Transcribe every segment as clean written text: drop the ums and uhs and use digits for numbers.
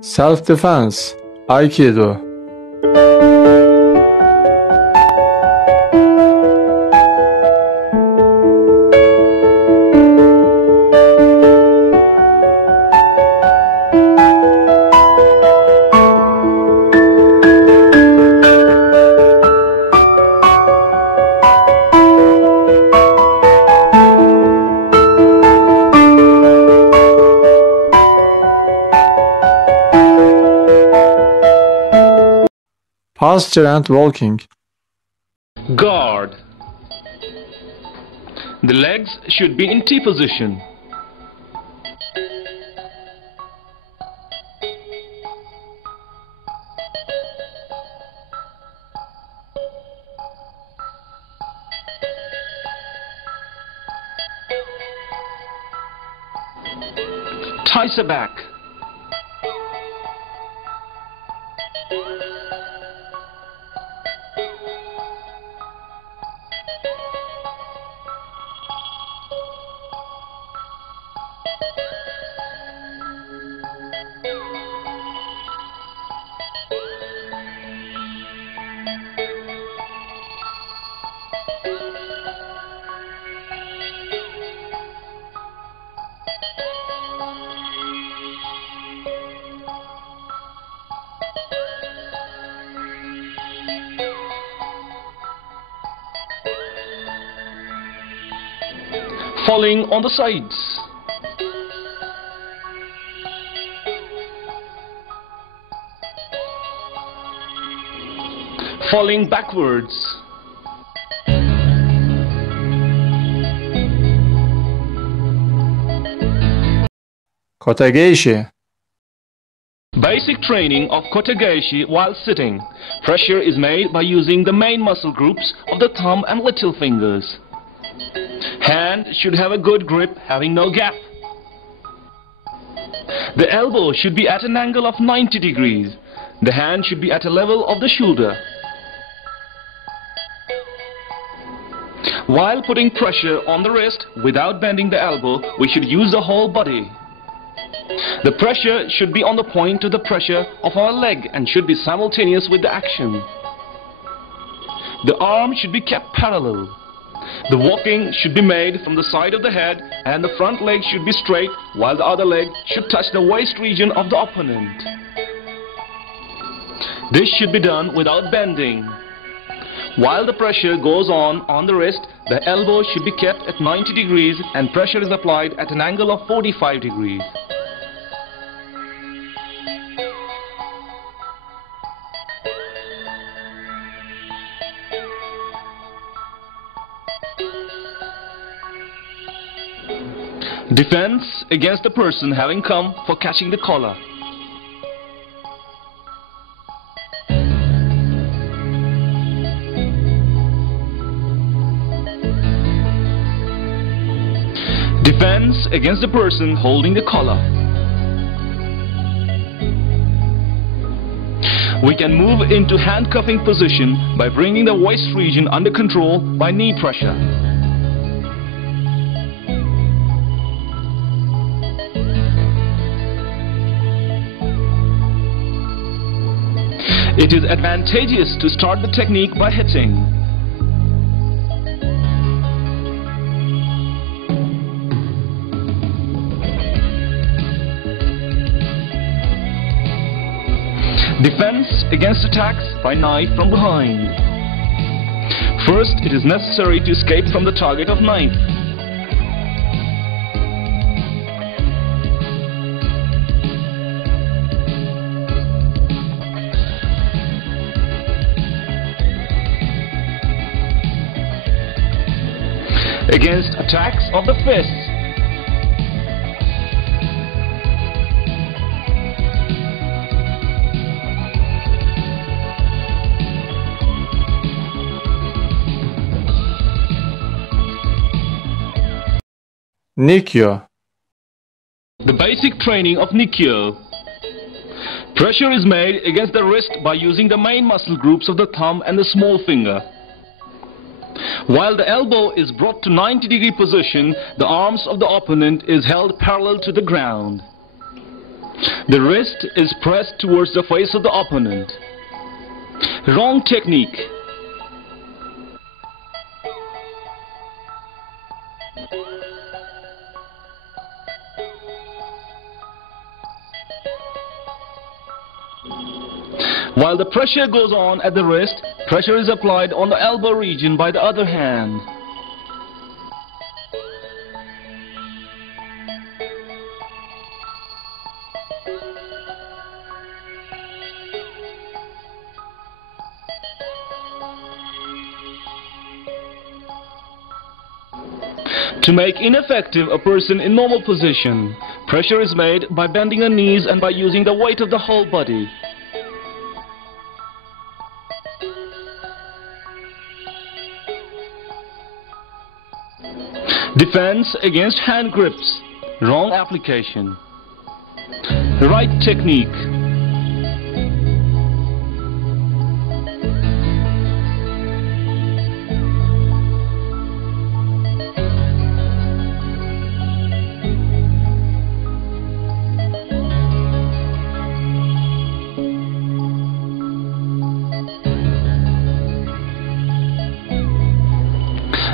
Self-defense, Aiki-Do. Posture and walking. Guard. The legs should be in T position. Thighs are back. Falling on the sides. Falling backwards. Kotegeshi. Basic training of kotegeshi while sitting. Pressure is made by using the main muscle groups of the thumb and little fingers. Hand should have a good grip, having no gap. The elbow should be at an angle of 90 degrees. The hand should be at a level of the shoulder. While putting pressure on the wrist without bending the elbow, we should use the whole body. The pressure should be on the point of the pressure of our leg and should be simultaneous with the action. The arm should be kept parallel. The walking should be made from the side of the head and the front leg should be straight while the other leg should touch the waist region of the opponent. This should be done without bending. While the pressure goes on the wrist, the elbow should be kept at 90 degrees and pressure is applied at an angle of 45 degrees. Defense against the person having come for catching the collar. Defense against the person holding the collar. We can move into handcuffing position by bringing the waist region under control by knee pressure. It is advantageous to start the technique by hitting. Defense against attacks by knife from behind. First, it is necessary to escape from the target of knife. Against attacks of the fists. Nikyo. The basic training of Nikyo. Pressure is made against the wrist by using the main muscle groups of the thumb and the small finger. While the elbow is brought to 90-degree position, the arms of the opponent is held parallel to the ground. The wrist is pressed towards the face of the opponent. Wrong technique. While the pressure goes on at the wrist, pressure is applied on the elbow region by the other hand. To make ineffective a person in normal position, pressure is made by bending the knees and by using the weight of the whole body. Defense against hand grips. Wrong application. Right technique.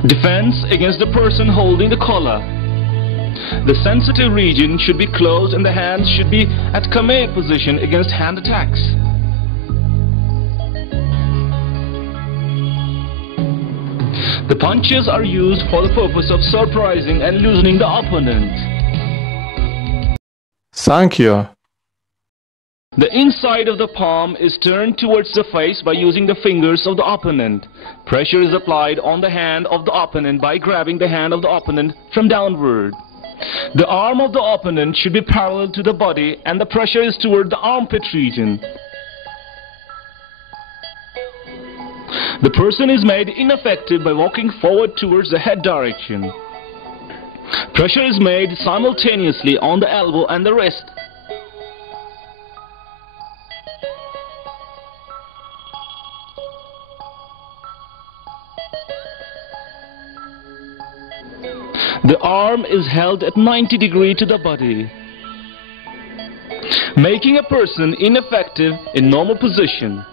Defense against the person holding the collar. The sensitive region should be closed and the hands should be at kame position against hand attacks. The punches are used for the purpose of surprising and loosening the opponent. Thank you. The inside of the palm is turned towards the face by using the fingers of the opponent. Pressure is applied on the hand of the opponent by grabbing the hand of the opponent from downward. The arm of the opponent should be parallel to the body and the pressure is toward the armpit region. The person is made ineffective by walking forward towards the head direction. Pressure is made simultaneously on the elbow and the wrist. The arm is held at 90 degrees to the body, making a person ineffective in normal position.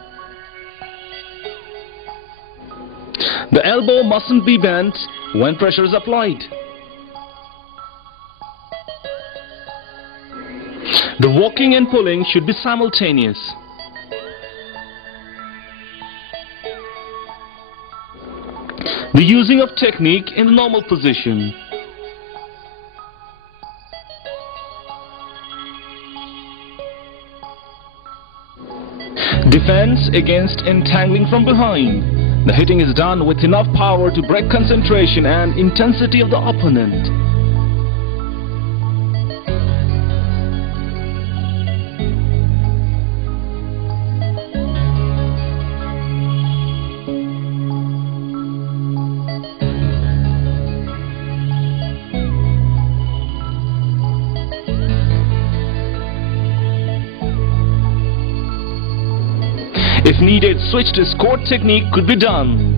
The elbow mustn't be bent when pressure is applied. The walking and pulling should be simultaneous. The using of technique in the normal position. Defense against entangling from behind. The hitting is done with enough power to break concentration and intensity of the opponent. If needed, switch to squat technique could be done.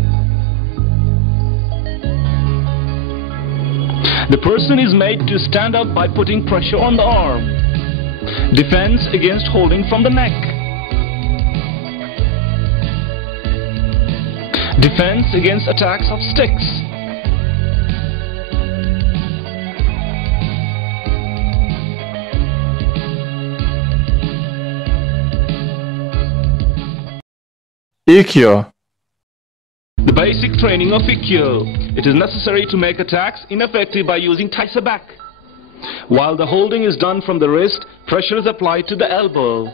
The person is made to stand up by putting pressure on the arm. Defense against holding from the neck. Defense against attacks of sticks. Aiki-Do. The basic training of Aiki-Do. It is necessary to make attacks ineffective by using taisa back. While the holding is done from the wrist, pressure is applied to the elbow.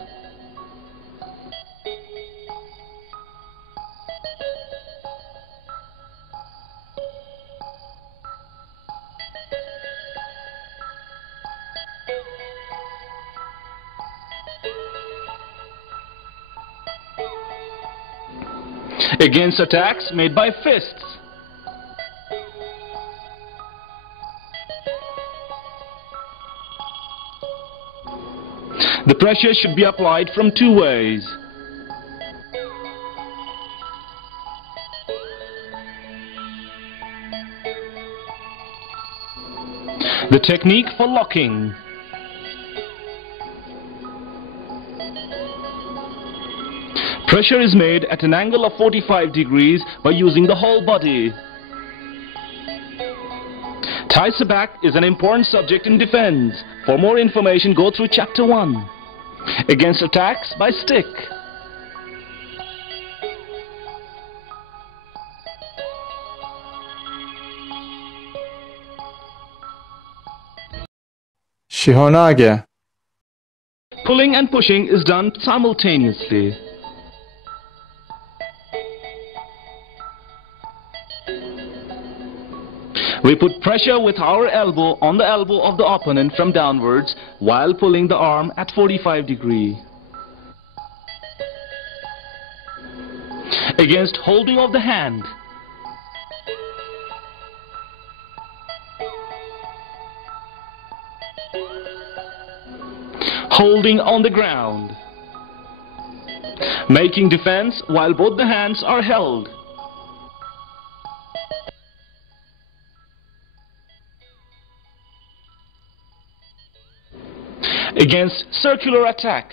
Against attacks made by fists. The pressure should be applied from two ways. The technique for locking. Pressure is made at an angle of 45 degrees by using the whole body. Thigh sabak is an important subject in defense. For more information, go through Chapter 1. Against attacks by stick. شیهوناگه. Pulling and pushing is done simultaneously. We put pressure with our elbow on the elbow of the opponent from downwards while pulling the arm at 45 degrees. Against holding of the hand. Holding on the ground. Making defense while both the hands are held. Against circular attack.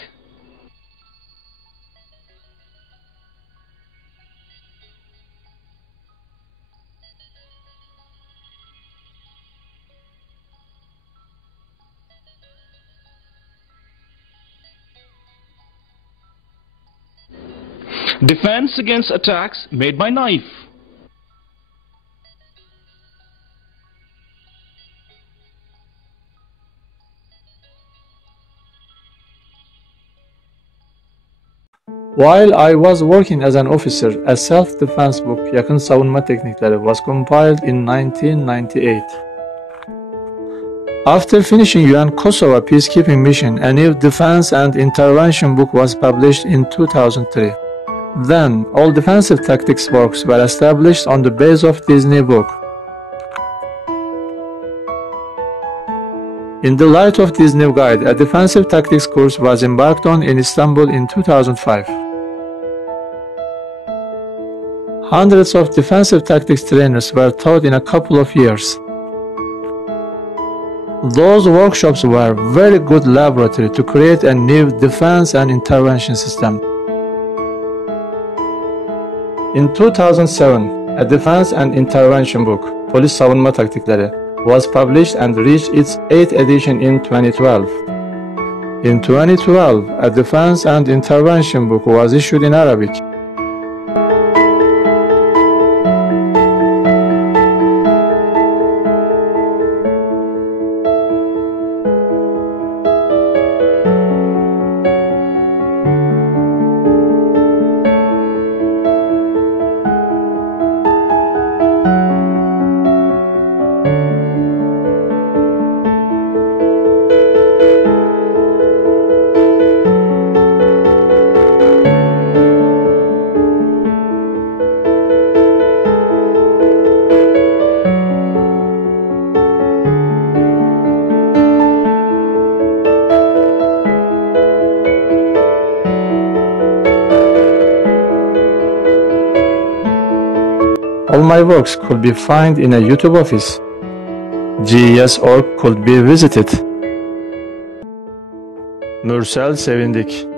Defense against attacks made by knife. While I was working as an officer, a self-defense book, Yakın Savunma Teknikleri, was compiled in 1998. After finishing UN Kosovo peacekeeping mission, a new defense and intervention book was published in 2003. Then, all defensive tactics works were established on the base of this new book. In the light of this new guide, a defensive tactics course was embarked on in Istanbul in 2005. Hundreds of defensive tactics trainers were taught in a couple of years. Those workshops were a very good laboratory to create a new defense and intervention system. In 2007, a defense and intervention book, Polis Savunma Taktikleri, was published and reached its 8th edition in 2012. In 2012, a defense and intervention book was issued in Arabic. All my works could be found in a YouTube office. GYES org could be visited. Mursel Sevindik.